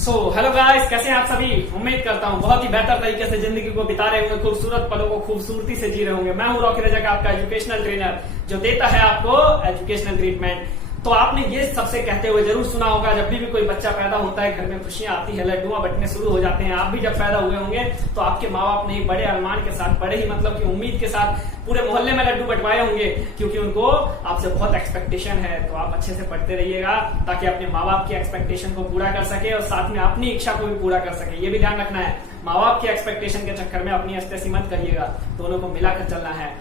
Hello guys, कैसे हैं आप सभी। उम्मीद करता हूँ बहुत ही बेहतर तरीके से जिंदगी को बिता रहे होंगे, खूबसूरत पलों को खूबसूरती से जी रहे होंगे। मैं हूँ रॉकी रजक, आपका एजुकेशनल ट्रेनर जो देता है आपको एजुकेशनल ट्रीटमेंट। तो आपने ये सबसे कहते हुए जरूर सुना होगा, जब भी कोई बच्चा पैदा होता है घर में खुशियां आती है, लड्डुआं बटने शुरू हो जाते हैं। आप भी जब पैदा हुए होंगे तो आपके माँ बाप ने बड़े अरमान के साथ, बड़े ही मतलब की उम्मीद के साथ पूरे मोहल्ले में लड्डू बंटवाए होंगे, क्योंकि उनको आपसे बहुत एक्सपेक्टेशन है। तो आप अच्छे से पढ़ते रहिएगा ताकि अपने माँ बाप की एक्सपेक्टेशन को पूरा कर सके और साथ में अपनी इच्छा को भी पूरा कर सके। ये भी ध्यान रखना है, माँ बाप की एक्सपेक्टेशन के चक्कर में अपनी अस्तेसी मत करिएगा, दोनों को मिलाकर चलना है।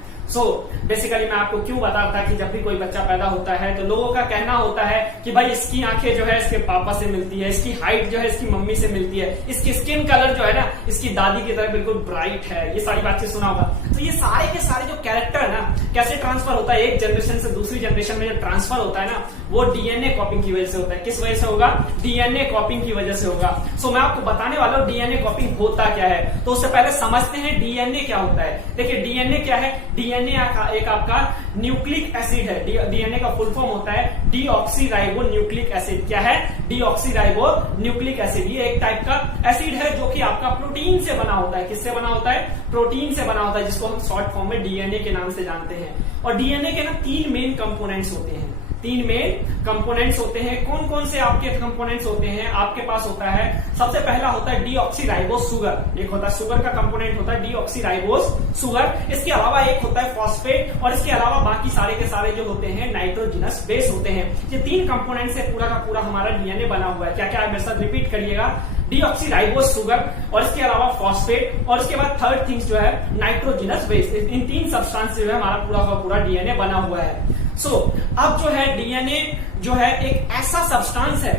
बेसिकली मैं आपको क्यों बता रहा था कि जब भी कोई बच्चा पैदा होता है तो लोगों का कहना होता है कि भाई इसकी आंखें जो है इसके पापा से मिलती है, इसकी हाइट जो है इसकी मम्मी से मिलती है, इसकी स्किन कलर जो है ना इसकी दादी की तरह बिल्कुल ब्राइट है। ये सारी बातें सुना होगा। तो ये सारे के सारे जो कैरेक्टर है ना, कैसे ट्रांसफर होता है एक जनरेशन से दूसरी जनरेशन में, जो ट्रांसफर होता है ना वो डीएनए कॉपिंग की वजह से होता है। किस वजह से होगा? डीएनए कॉपिंग की वजह से होगा। मैं आपको बताने वाला हूँ डीएनए कॉपिंग होता क्या है। तो उससे पहले समझते हैं डीएनए क्या होता है। देखिए डीएनए क्या है। डीएनए एक आपका न्यूक्लिक एसिड है। डीएनए का फुल फॉर्म होता है डीऑक्सीराइबो न्यूक्लिक एसिड। क्या है? Deoxyribo nucleic acid. ये एक टाइप का एसिड है जो कि आपका प्रोटीन से बना होता है। किससे बना होता है? प्रोटीन से बना होता है, जिसको हम शॉर्ट फॉर्म में डीएनए के नाम से जानते हैं। और डीएनए के ना 3 मेन कंपोनेंट्स होते हैं। 3 मेन कंपोनेंट्स होते हैं। कौन कौन से आपके कंपोनेंट्स होते हैं? आपके पास होता है, सबसे पहला होता है डीऑक्सीराइबोस शुगर। एक होता है शुगर का कंपोनेंट होता है डीऑक्सीराइबोस शुगर। इसके अलावा एक होता है फॉस्फेट, और इसके अलावा बाकी सारे के सारे जो होते हैं नाइट्रोजनस बेस होते हैं। ये 3 कंपोनेंट से पूरा का पूरा हमारा डीएनए बना हुआ है। क्या क्या है मेरे साथ रिपीट करिएगा। डीऑक्सीराइबोस शुगर, और इसके अलावा फॉस्फेट, और इसके बाद थर्ड थिंग्स जो है नाइट्रोजनस बेस। इन 3 सब्सटेंस से जो है हमारा पूरा का पूरा डीएनए बना हुआ है। अब जो है डीएनए जो है एक ऐसा सब्सटेंस है,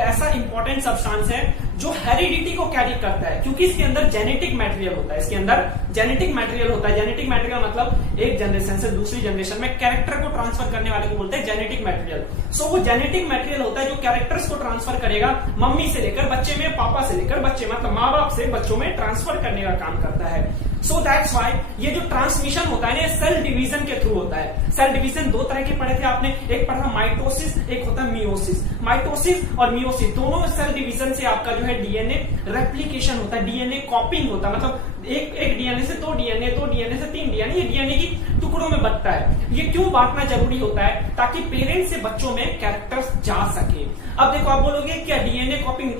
ऐसा इंपॉर्टेंट सब्सटेंस है जो हेरिडिटी को कैरी करता है, क्योंकि इसके अंदर जेनेटिक मटेरियल होता है। इसके अंदर जेनेटिक मटेरियल होता है। जेनेटिक मटेरियल मतलब एक जनरेशन से दूसरी जनरेशन में कैरेक्टर को ट्रांसफर करने वाले को बोलते हैं जेनेटिक मटेरियल। वो जेनेटिक मटेरियल होता है जो कैरेक्टर्स को ट्रांसफर करेगा, मम्मी से लेकर बच्चे में, पापा से लेकर बच्चे, मतलब माँ बाप से बच्चों में ट्रांसफर करने का काम करता है। दैट्स व्हाई ये जो ट्रांसमिशन होता है ना सेल डिवीजन के थ्रू होता है। सेल डिवीजन 2 तरह के पढ़े थे आपने, एक पढ़ा माइटोसिस, एक होता है मियोसिस। माइटोसिस और मियोसिस दोनों सेल डिवीजन से आपका जो है डीएनए रेप्लिकेशन होता है, डीएनए कॉपिंग होता है। मतलब एक डीएनए से 2 डीएनए, 2 डीएनए से 3 डीएनए, ये डीएनए की टुकड़ों में बंटता है। ये क्यों बांटना जरूरी होता है? ताकि पेरेंट्स से बच्चों में कैरेक्टर्स जा सके। अब देखो आप बोलोगे क्या डीएनए कॉपिंग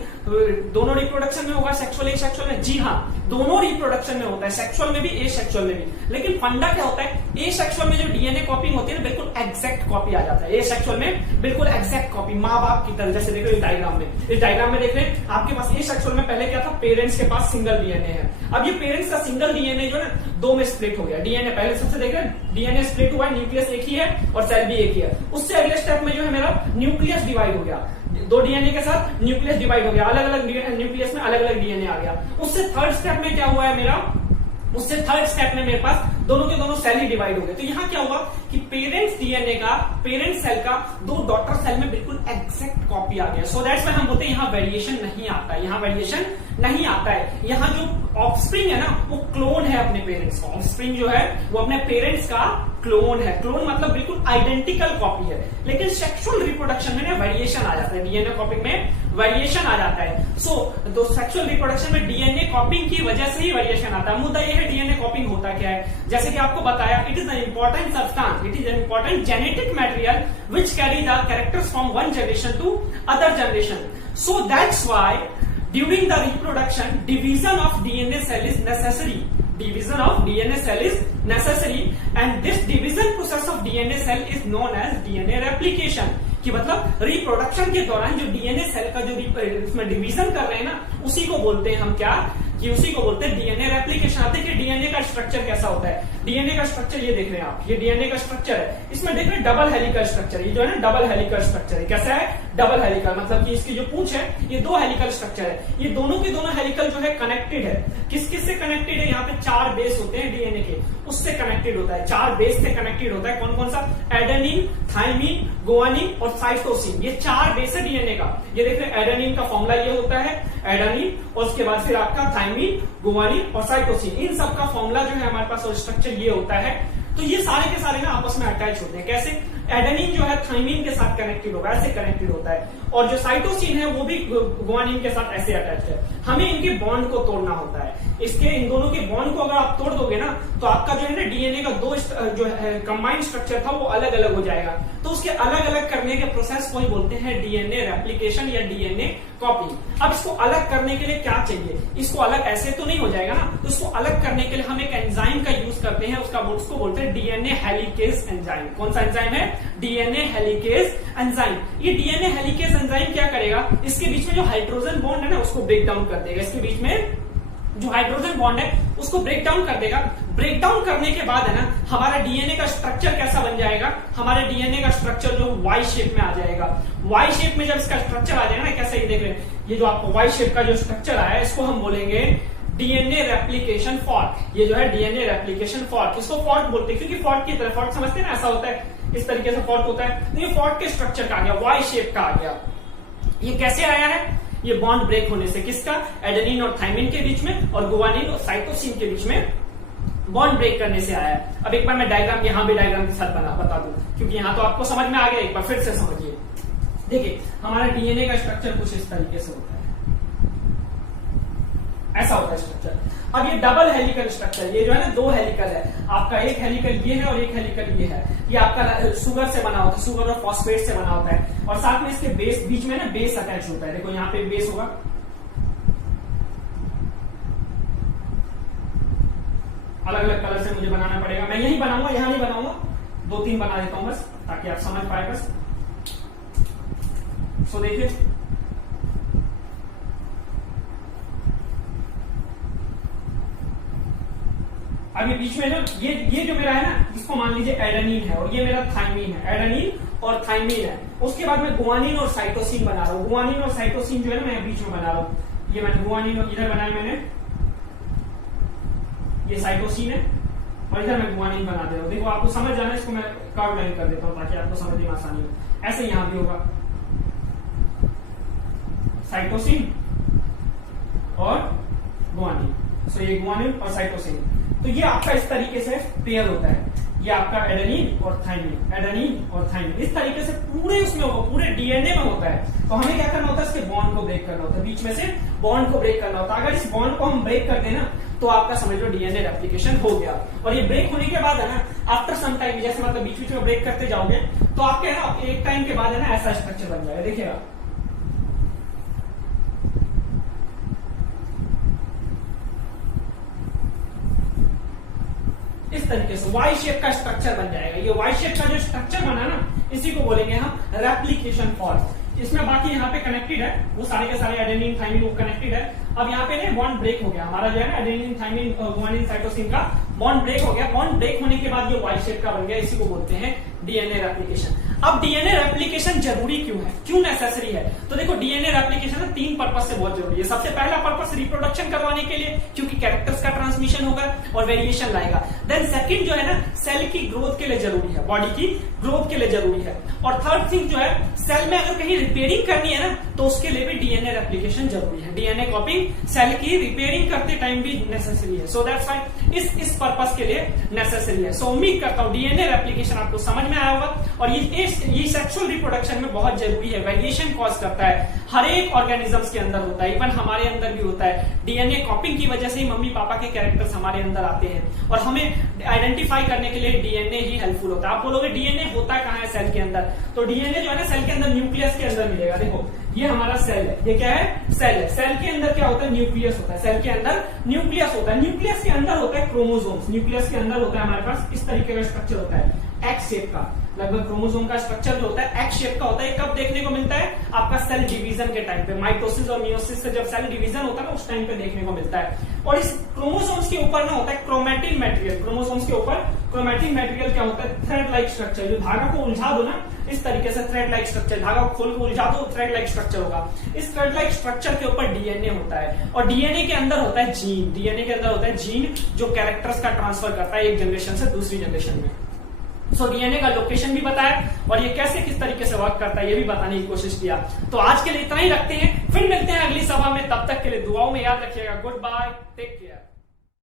दोनों रिप्रोडक्शन में होगा, सेक्सुअल एसेक्सुअल में? जी हाँ, दोनों रिप्रोडक्शन में होता है, सेक्सुअल में भी एसेक्सुअल में भी। लेकिन फंडा क्या होता है? एसेक्सुअल में जो डीएनए कॉपिंग होती है ना बिल्कुल एग्जैक्ट कॉपी आ जाता है। एसेक्सुअल में बिल्कुल एग्जैक्ट कॉपी माँ बाप की तरह। जैसे देखो इस डायग्राम में, देख रहे हैं आपके पास एसेक्सुअल में पहले क्या था? पेरेंट्स के पास सिंगल डीएनए है। अब ये पेरेंट्स का सिंगल डीएनए जो है 2 में स्प्लिट हो गया। डीएनए पहले सबसे देख रहे हैं डीएनए स्प्लिट हुआ है, न्यूक्लियस एक ही है और सेल भी एक ही है। उससे अगले स्टेप में जो है मेरा न्यूक्लियस डिवाइड हो गया, 2 डीएनए के साथ न्यूक्लियस डिवाइड हो गया, अलग अलग न्यूक्लियस में अलग अलग डीएनए आ गया। उससे थर्ड स्टेप में क्या हुआ है मेरा? उससे थर्ड स्टेप में मेरे पास दोनों के दोनों सेल ही डिवाइड हो गए। तो यहाँ क्या हुआ कि पेरेंट्स डीएनए का, पेरेंट सेल का 2 डॉटर सेल में बिल्कुल एग्जैक्ट कॉपी आ गया। दैट्स व्हाई हम बोलते हैं यहाँ वेरिएशन नहीं आता है। यहाँ वेरिएशन नहीं आता है। यहाँ जो ऑफस्प्रिंग है ना वो क्लोन है अपने पेरेंट्स का। ऑफस्प्रिंग जो है वो अपने पेरेंट्स का क्लोन है। क्लोन मतलब बिल्कुल आइडेंटिकल कॉपी है। लेकिन सेक्सुअल रिप्रोडक्शन में ना वेरिएशन आ जाता है, डीएनए कॉपिंग में वेरिएशन आ जाता है। तो सेक्सुअल रिप्रोडक्शन में डीएनए कॉपिंग की वजह से ही वेरिएशन आता है। मुद्दा यह है डीएनए कॉपिंग होता क्या है। जैसे कि आपको बताया, it is an important substance, it is an important genetic material which carry the characters from one generation to other generation. That's why during the reproduction division of DNA cell is necessary. Division of DNA cell is necessary and this division process of DNA cell is known as DNA replication. कि मतलब reproduction के दौरान जो DNA cell का जो इसमें division कर रहे हैं ना उसी को बोलते हैं हम क्या? कि उसी को बोलते हैं डीएनए रेप्लिकेशन। आप देखिए डीएनए का स्ट्रक्चर कैसा होता है। डीएनए का स्ट्रक्चर ये देख रहे हैं आप, ये डीएनए का स्ट्रक्चर है। इसमें देख रहे हैं डबल हेलिकल स्ट्रक्चर, ये जो है ना डबल हेलिकल स्ट्रक्चर है। कैसा है? डबल हेलिकल, मतलब कि इसकी जो पूंछ है ये 2 हेलिकल स्ट्रक्चर है। ये दोनों के दोनों हेलिकल जो है कनेक्टेड है। किस किस से कनेक्टेड है? यहाँ पे 4 बेस होते हैं डीएनए के, उससे कनेक्टेड होता है। 4 बेस से कनेक्टेड होता है। कौन कौन सा? एडेनिन, थाइमिन, गुआनिन और साइटोसिन। ये 4 बेस है डीएनए का। ये देख रहे हैं एडेनिन का फॉर्मूला ये होता है, एडेनिन, और उसके बाद फिर आपका थाइमिन, गुआनिन और साइटोसिन। इन सब का फॉर्मूला जो है हमारे पास और स्ट्रक्चर ये होता है। तो ये सारे के सारे ना आपस में अटैच होते हैं। कैसे? एडेनिन जो है थाइमिन के साथ कनेक्टेड होगा, ऐसे कनेक्टेड होता है, और जो साइटोसिन है वो भी गुआनिन के साथ ऐसे अटैच है। हमें इनके बॉन्ड को तोड़ना होता है। इसके इन दोनों के बॉन्ड को अगर आप तोड़ दोगे ना तो आपका जो है ना डीएनए का दो जो है कंबाइंड स्ट्रक्चर था वो अलग अलग हो जाएगा। तो उसके अलग अलग करने के प्रोसेस को ही बोलते हैं डीएनए रेप्लिकेशन या डीएनए कॉपी। अब इसको अलग करने के लिए क्या चाहिए? इसको अलग ऐसे तो नहीं हो जाएगा ना, तो इसको अलग करने के लिए हम एक एंजाइम का यूज करते हैं, उसको बोलते हैं डीएनए हेलिकेज एंजाइम। कौन सा एंजाइम है? DNA helicase enzyme. ये डीएनए हेलिकेज एंजाइम क्या करेगा? इसके बीच में जो हाइड्रोजन बॉन्ड है ना उसको ब्रेक डाउन कर देगा। इसके बीच में जो हाइड्रोजन बॉन्ड है उसको ब्रेक डाउन कर देगा। ब्रेक डाउन करने के बाद है ना हमारा डीएनए का स्ट्रक्चर कैसा बन जाएगा? हमारे डीएनए का स्ट्रक्चर जो वाई शेप में आ जाएगा। वाई शेप में जब इसका स्ट्रक्चर आ जाएगा ना, कैसे ये देख रहे हैं, ये जो आपको वाई शेप का जो स्ट्रक्चर आया है इसको हम बोलेंगे डीएनए रेप्लिकेशन फॉर्क। ये जो है डीएनए रेप्लिकेशन फॉर्क, इसको फॉर्क बोलते हैं क्योंकि फॉर्क की तरह, फॉर्क समझते हैं ना, ऐसा होता है, इस तरीके से फॉर्क होता है। तो ये फॉर्क के स्ट्रक्चर का आ गया, वाई शेप का आ गया। ये कैसे आया है? ये बॉन्ड ब्रेक होने से। किसका? एडेनिन और थाइमिन के बीच में और गुआनिन और साइटोसिन के बीच में बॉन्ड ब्रेक करने से आया है। अब एक बार मैं डायग्राम यहां भी डायग्राम के साथ बता दूं क्योंकि यहां तो आपको समझ में आ गया, एक बार फिर से समझिए। देखिए हमारा डीएनए का स्ट्रक्चर कुछ इस तरीके से होता है, ऐसा होता है स्ट्रक्चर। अब ये डबल हेलिकल स्ट्रक्चर, ये जो है ना दो हेलिकल है, आपका एक हेलिकल ये है और एक हेलिकल ये है। ये आपका शुगर से बना होता है, शुगर और फॉस्फेट से बना होता है, और साथ में इसके बेस बीच में ना बेस अटैच होता है। देखो यहाँ पे बेस होगा, अलग अलग कलर से मुझे बनाना पड़ेगा, मैं यही बनाऊंगा, यहां नहीं बनाऊंगा, 2-3 बना देता हूं बस ताकि आप समझ पाए बस। सो देखिए अब ये बीच में जो ये जो मेरा है ना, इसको मान लीजिए एडेनिन है और ये मेरा थाइमिन है, एडेनिन और थाइमिन है। उसके बाद मैं गुआनिन और साइटोसिन बना रहा हूँ। गुआनिन और साइटोसिन जो है ना मैं बीच में बना रहा हूँ। ये मैंने गुआनिन और इधर बनाया मैंने, ये साइटोसिन है और इधर मैं गुआनिन बना दे रहा हूँ। देखो आपको समझ जाना, इसको मैं कर्व लाइन कर देता हूँ ताकि आपको समझने में आसानी हो। ऐसे यहां भी होगा साइटोसिन और गुआनिन। सो ये गुआनिन और साइटोसिन, तो ये आपका इस तरीके से पेयर होता है। ये आपका एडेनिन और थाइमिन, एडेनिन और थाइमिन, इस तरीके से पूरे उसमें होगा, पूरे डीएनए में होता है। तो हमें क्या करना होता है? इसके बॉन्ड को ब्रेक करना होता है, बीच में से बॉन्ड को ब्रेक करना होता है। अगर इस बॉन्ड को हम ब्रेक कर देना तो आपका समझ लो डीएनए रेप्लिकेशन हो गया। और ये ब्रेक होने के बाद है ना, आफ्टर सम टाइम, जैसे मतलब बीच बीच में ब्रेक करते जाओगे तो आपके है ना एक टाइम के बाद है ना ऐसा स्ट्रक्चर बन जाएगा। देखिएगा इस तरीके से वाई शेप का स्ट्रक्चर बन जाएगा। ये वाई शेप का जो स्ट्रक्चर बना ना इसी को बोलेंगे हम रेप्लिकेशन फॉर्क। इसमें बाकी यहाँ पे कनेक्टेड है, वो सारे के सारे एडेनिन थाइमिन वो कनेक्टेड है। अब यहाँ पे ना बॉन्ड ब्रेक हो गया हमारा, जो है ना एडेनिन थाइमिन गुआनिन साइटोसिन का बॉन्ड ब्रेक हो गया। बॉन्ड ब्रेक होने के बाद ये वाई शेप का बन गया, इसी को बोलते हैं डीएनए रेप्लिकेशन। अब डीएनए रेप्लिकेशन जरूरी क्यों है, क्यों नेसेसरी है? तो देखो डीएनए रेप्लिकेशन ना 3 पर्पज से बहुत जरूरी है। सबसे पहला पर्पज रिप्रोडक्शन करवाने के लिए, क्योंकि कैरेक्टर्स का ट्रांसमिशन होगा और वेरिएशन लाएगा। देन सेकंड जो है ना सेल की ग्रोथ के लिए जरूरी है, बॉडी की ग्रोथ के लिए जरूरी है। और थर्ड थिंग जो है सेल में अगर कहीं रिपेयरिंग करनी है ना तो उसके लिए भी डीएनए रेप्लिकेशन जरूरी है। डीएनए कॉपिंग सेल की रिपेयरिंग करते टाइम भी नेसेसरी है। सो दैट्स व्हाई इस पर्पज के लिए नेसेसरी है। सो उम्मीद करता हूं डीएनए रेप्लिकेशन आपको समझ में आया होगा। और ये सेक्सुअल रिप्रोडक्शन में बहुत जरूरी है, वेरिएशन कॉज करता है, हर एक ऑर्गेनिजम्स के अंदर होता है, इवन हमारे अंदर भी होता है। डीएनए कॉपिंग की वजह से ही मम्मी पापा के कैरेक्टर्स हमारे अंदर आते हैं और हमें आइडेंटिफाई करने के लिए डीएनए ही हेल्पफुल होता है। आप बोलोगे डीएनए होता कहां है सेल के अंदर? तो डीएनए जो है ना सेल के अंदर न्यूक्लियस के अंदर मिलेगा। देखो ये हमारा सेल है, ये क्या है? सेल है। सेल के अंदर क्या होता है? न्यूक्लियस होता है। सेल के अंदर न्यूक्लियस होता है। न्यूक्लियस के अंदर होता है क्रोमोसोम्स। न्यूक्लियस के अंदर होता है हमारे पास इस तरीके का स्ट्रक्चर होता है, एक्स शेप का। लगभग क्रोमोसोम का स्ट्रक्चर जो होता है एक्स शेप का होता है। कब देखने को मिलता है? आपका सेल डिवीजन के टाइम पे, माइटोसिस और मियोसिस से जब सेल डिवीजन होता है ना उस टाइम पे देखने को मिलता है। और इस क्रोमोसोम्स के ऊपर ना होता है क्रोमैटिन मटेरियल। क्रोमोसोम्स के ऊपर क्रोमैटिन मटेरियल क्या होता है? Thread like structure. जो धागा को उलझा दो ना इस तरीके से थ्रेड लाइक स्ट्रक्चर, धागा को खोल के उलझा दो थ्रेड लाइक स्ट्रक्चर होगा। इस थ्रेड लाइक स्ट्रक्चर के ऊपर डीएनए होता है और डीएनए के अंदर होता है जीन। डीएनए के अंदर होता है जीन जो कैरेक्टर्स का ट्रांसफर करता है एक जनरेशन से दूसरी जनरेशन में। सो डीएनए का लोकेशन भी बताया और ये कैसे किस तरीके से वर्क करता है ये भी बताने की कोशिश किया। तो आज के लिए इतना ही रखते हैं, फिर मिलते हैं अगली सभा में। तब तक के लिए दुआओं में याद रखिएगा। Good bye, take care.